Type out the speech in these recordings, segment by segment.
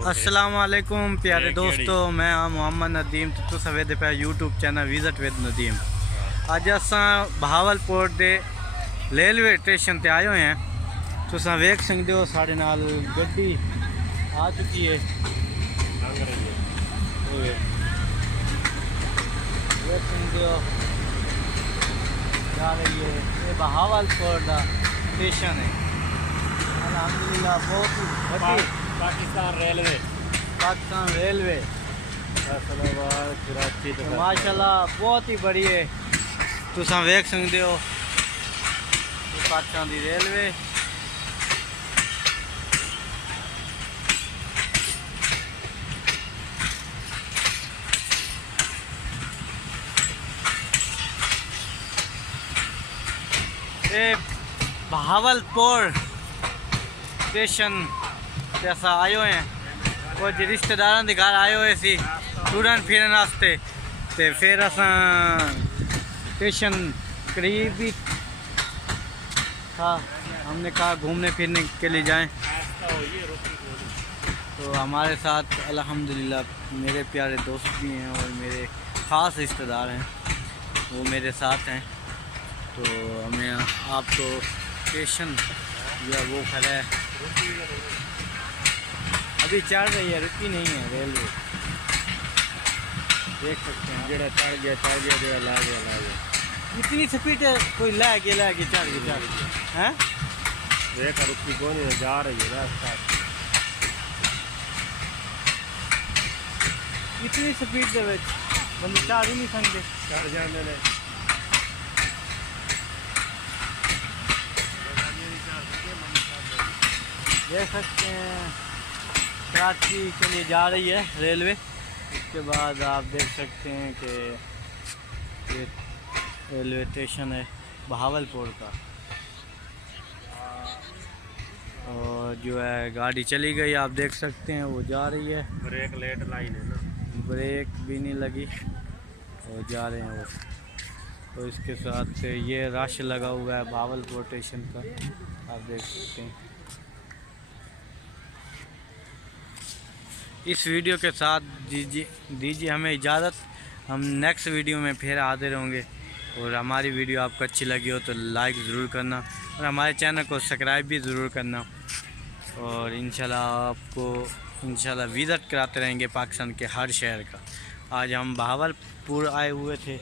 अस्सलाम वालेकुम प्यारे दोस्तों, मैं मोहम्मद नदीम तो सवेदे पे YouTube channel visit with Nadeem. अज असां बहावलपुर के रेलवे स्टेशन ते आए हुए हैं। तुसां वेख सकते हो साढ़े नाल गड्डी आ चुकी है। देख सकते हो जा रही है। ये बहावलपुर का स्टेशन है। अल्हम्दुलिल्लाह बहुत ही पाकिस्तान रेलवे कराची तो माशाल्लाह बहुत ही बड़ी है। तुसां वेख सकते हो पाकिस्तान की रेलवे। ये बहावलपुर स्टेशन जैसा आए हुए हैं। कुछ रिश्तेदारों के घर आए हुए सी टूरन फिरन वास्ते, तो फिर असां स्टेशन करीब ही था। हमने कहा घूमने फिरने के लिए जाएं, तो हमारे साथ अल्हम्दुलिल्लाह मेरे प्यारे दोस्त भी हैं और मेरे ख़ास रिश्तेदार हैं, वो मेरे साथ हैं। तो हमें आपको स्टेशन जो है वो खड़ा है, अभी चढ़ रही है, रुकी नहीं है रेलवे। देख सकते हैं जो चढ़ गया जो ला गया। इतनी स्पीड है, कोई ला गया चढ़ गया हैं। देख रुकी कौन है, जा रही है रास्ता। इतनी स्पीड के बंदे चढ़ ही नहीं सकते। चढ़ जाने ने देख सकते हैं कराची के लिए जा रही है रेलवे। उसके बाद आप देख सकते हैं कि ये रेलवे स्टेशन है बहावलपुर का। और जो है गाड़ी चली गई, आप देख सकते हैं वो जा रही है। ब्रेक लेट लाइन है ना, ब्रेक भी नहीं लगी और जा रहे हैं वो। तो इसके साथ ये रश लगा हुआ है बहावलपुर स्टेशन का, आप देख सकते हैं। इस वीडियो के साथ दीजिए हमें इजाज़त। हम नेक्स्ट वीडियो में फिर हाजिर होंगे। और हमारी वीडियो आपको अच्छी लगी हो तो लाइक ज़रूर करना और हमारे चैनल को सब्सक्राइब भी ज़रूर करना। और इंशाल्लाह आपको इंशाल्लाह विज़िट कराते रहेंगे पाकिस्तान के हर शहर का। आज हम बहावलपुर आए हुए थे,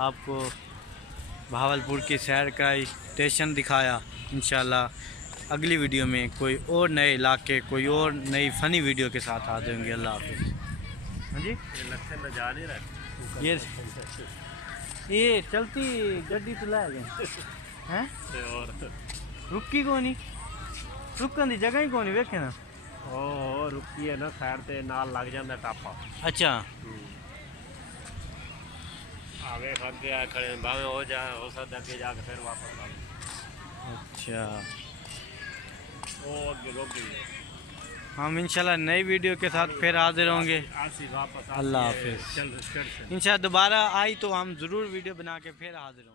आपको बहावलपुर की शहर का स्टेशन दिखाया। इंशाल्लाह अगली वीडियो में कोई और नए इलाके, कोई और नई फ़नी वीडियो के साथ आ जाएंगे। अल्लाह हाफिज़। हाँ जी, ये चलती गड्डी तो ला गए हैं, रुकी को नहीं, रुकन की जगह ही को नहीं वेखे ना। ओह रुकी है ना, साइड ते नाल लग जाता टापा। अच्छा आगे खड़े आ खड़े भावे हो जाए, हो सकता है जाके फिर वापस आ। अच्छा, हम हम इंशाल्लाह नई वीडियो के साथ फिर हाजिर होंगे। अल्लाह हाफिज़। इंशाल्लाह दोबारा आई तो हम ज़रूर वीडियो बना के फिर हाजिर होंगे।